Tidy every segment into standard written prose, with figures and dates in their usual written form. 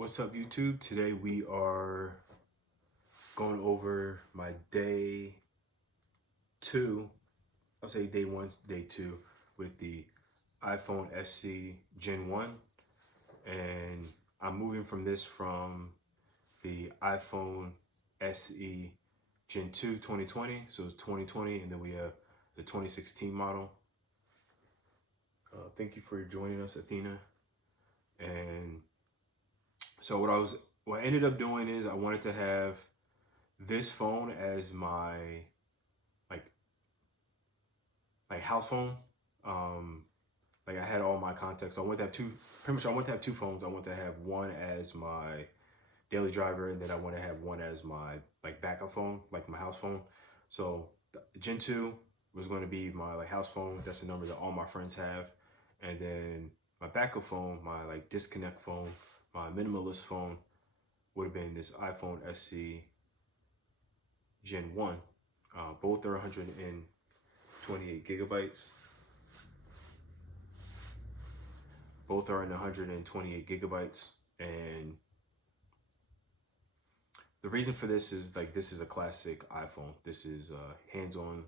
What's up, YouTube? Today we are going over my day two. I'll say day one, day two with the iPhone SE Gen1. And I'm moving from the iPhone SE Gen2 2020. So it's 2020, and then we have the 2016 model. Thank you for joining us, Athena. And so what I ended up doing is I wanted to have this phone as my like house phone. Like I had all my contacts. So I wanted to have two phones. I want to have one as my daily driver, and then I want to have one as my backup phone, like my house phone. So Gen 2 was going to be my house phone. That's the number that all my friends have. And then my backup phone, my disconnect phone, my minimalist phone would have been this iPhone SE Gen 1. Both are 128 gigabytes. Both are in 128 gigabytes. And the reason for this is this is a classic iPhone. This is hands-on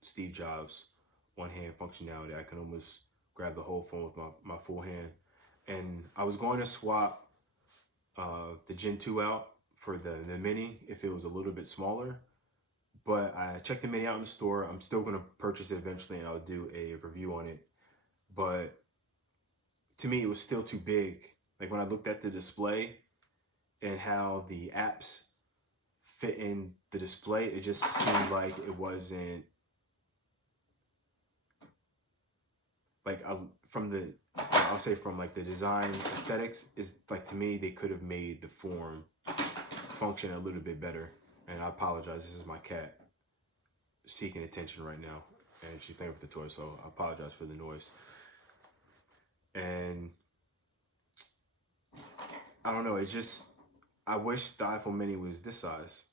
Steve Jobs, one-hand functionality. I can almost grab the whole phone with my full hand. And I was going to swap the Gen 2 out for the Mini if it was a little bit smaller. But I checked the Mini out in the store. I'm still going to purchase it eventually, and I'll do a review on it. But to me, it was still too big. Like when I looked at the display and how the apps fit in the display, it just seemed like it wasn't from the design aesthetics, is to me, they could have made the form function a little bit better. And I apologize, this is my cat seeking attention right now, and she's playing with the toy, so I apologize for the noise. And I don't know, I wish the iPhone Mini was this size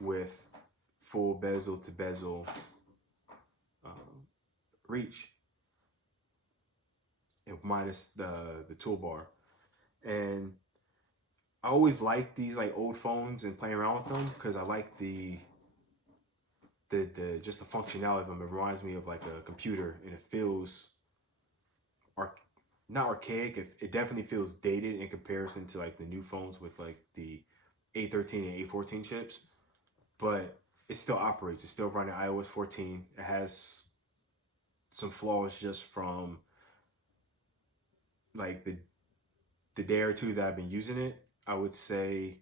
with full bezel to bezel reach, and minus the toolbar. And I always like these old phones and playing around with them because I like the just the functionality of them. It reminds me of a computer, and it feels not archaic. It definitely feels dated in comparison to the new phones with the A13 and A14 chips, but it still operates. It's still running iOS 14. It has some flaws just from the day or two that I've been using it. I would say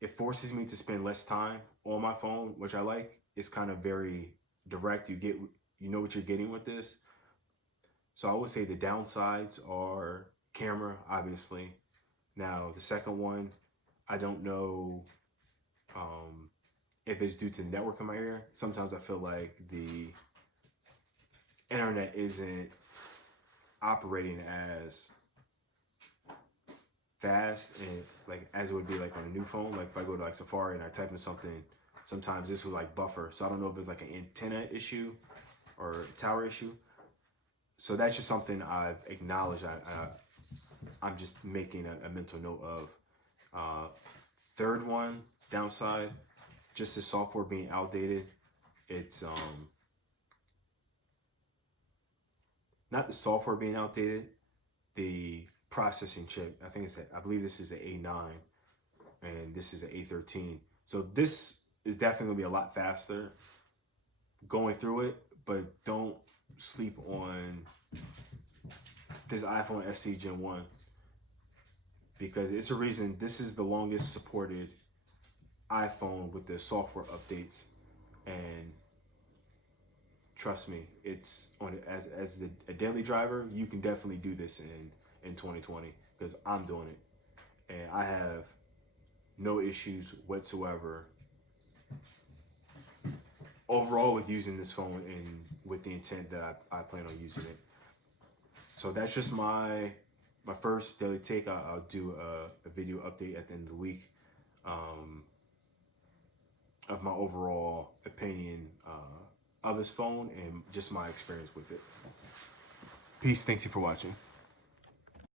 it forces me to spend less time on my phone, which I like. It's kind of very direct. You know what you're getting with this. So I would say the downsides are camera, obviously. Now the second one, I don't know if it's due to the network in my area. Sometimes I feel like the internet isn't operating as fast and as it would be on a new phone. If I go to Safari and I type in something, sometimes this will buffer. So I don't know if it's an antenna issue or a tower issue. So that's just something I've acknowledged. I'm just making a mental note of. Third one, downside, just the software being outdated. It's not the software being outdated, the processing chip. I believe this is an A9 and this is an A13. So this is definitely gonna be a lot faster going through it, but don't sleep on this iPhone SE Gen 1 because it's a reason this is the longest supported iPhone with the software updates. And trust me, it's on as a daily driver, you can definitely do this in 2020 because I'm doing it, and I have no issues whatsoever overall with using this phone and with the intent that I plan on using it. So that's just my first daily take. I'll do a video update at the end of the week of my overall opinion of this phone and just my experience with it. Peace. Thank you for watching.